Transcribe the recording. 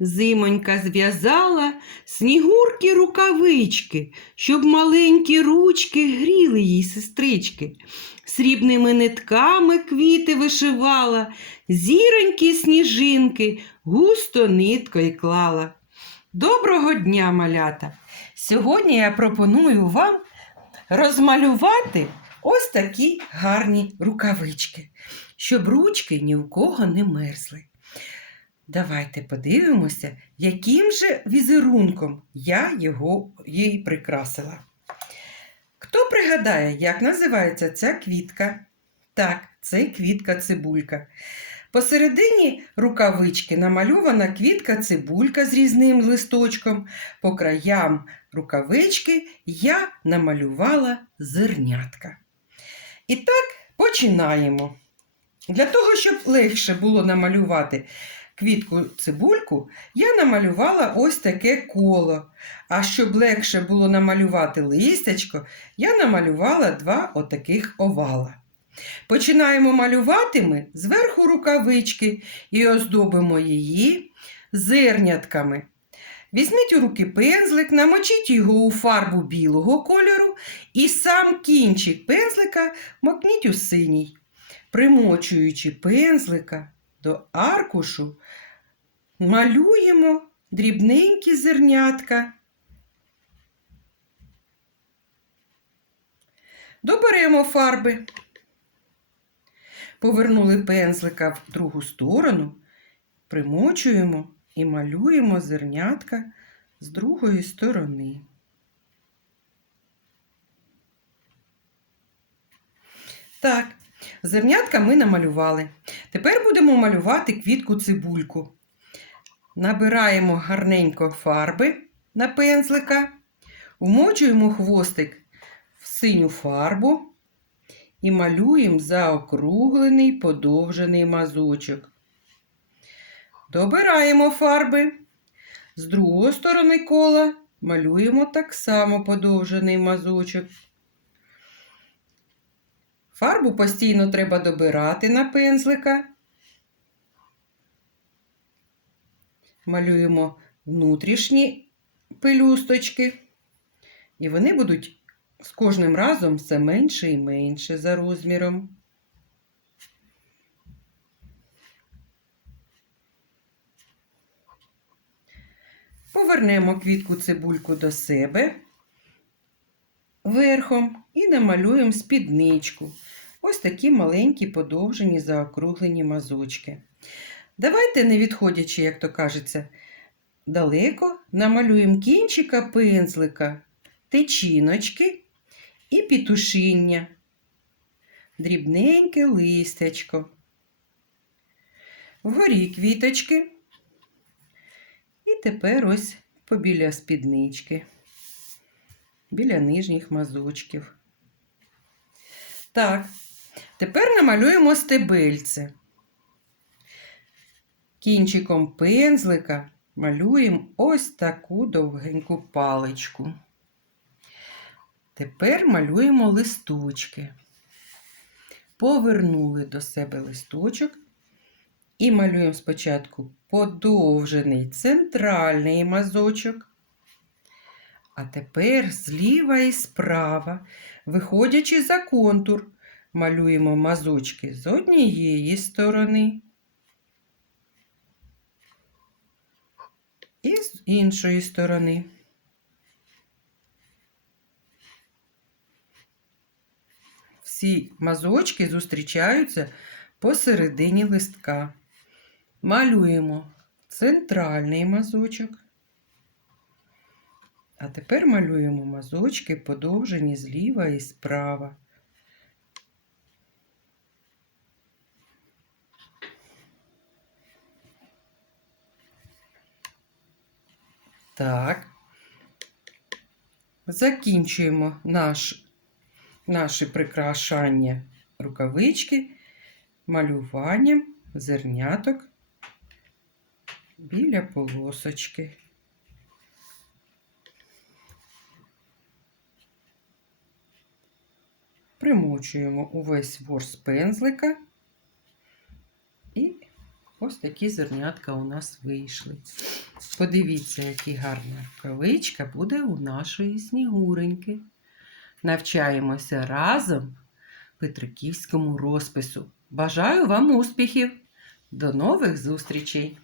Зимонька зв'язала снігурки рукавички, щоб маленькі ручки гріли їй сестрички. Срібними нитками квіти вишивала, зіронькі сніжинки густо ниткою клала. Доброго дня, малята! Сьогодні я пропоную вам розмалювати ось такі гарні рукавички, щоб ручки ні в кого не мерзли. Давайте подивимося, яким же візерунком я його їй прикрасила. Хто пригадає, як називається ця квітка? Так, це квітка цибулька. Посередині рукавички намальована квітка цибулька з різним листочком. По краям рукавички я намалювала зернятка. І так починаємо. Для того, щоб легше було намалювати квітку цибульку, я намалювала ось таке коло. А щоб легше було намалювати листячко, я намалювала два отаких овала. Починаємо малювати ми зверху рукавички і оздобимо її зернятками. Візьміть у руки пензлик, намочіть його у фарбу білого кольору і сам кінчик пензлика макніть у синій. Примочуючи пензлика до аркушу, малюємо дрібненькі зернятка. Доберемо фарби. Повернули пензлика в другу сторону, примочуємо і малюємо зернятка з другої сторони. Так, зернятка ми намалювали. Тепер будемо малювати квітку цибульку. Набираємо гарненько фарби на пензлика, вмочуємо хвостик в синю фарбу і малюємо заокруглений подовжений мазочок. Добираємо фарби. З другої сторони кола малюємо так само подовжений мазочок. Фарбу постійно треба добирати на пензлика. Малюємо внутрішні пелюсточки, і вони будуть з кожним разом все менше і менше за розміром. Повернемо квітку цибульку до себе верхом і намалюємо спідничку. Ось такі маленькі подовжені заокруглені мазочки. Давайте, не відходячи, як то кажеться, далеко, намалюємо кінчика пензлика, течіночки і пітушіння, дрібненьке листячко. Вгорі квіточки. І тепер ось побіля спіднички, біля нижніх мазочків. Так, тепер намалюємо стебельце. Кінчиком пензлика малюємо ось таку довгеньку паличку. Тепер малюємо листочки. Повернули до себе листочок і малюємо спочатку подовжений центральний мазочок. А тепер зліва і справа, виходячи за контур, малюємо мазочки з однієї сторони і з іншої сторони. Всі мазочки зустрічаються посередині листка. Малюємо центральний мазочок. А тепер малюємо мазочки, подовжені зліва і справа. Так. Закінчуємо наш, наше прикрашання рукавички малюванням зерняток біля полосочки. Примочуємо увесь ворс пензлика і Ось такі зернятка у нас вийшли. Подивіться, які гарна рукавичка буде у нашої снігуреньки. Навчаємося разом петриківському розпису. Бажаю вам успіхів! До нових зустрічей!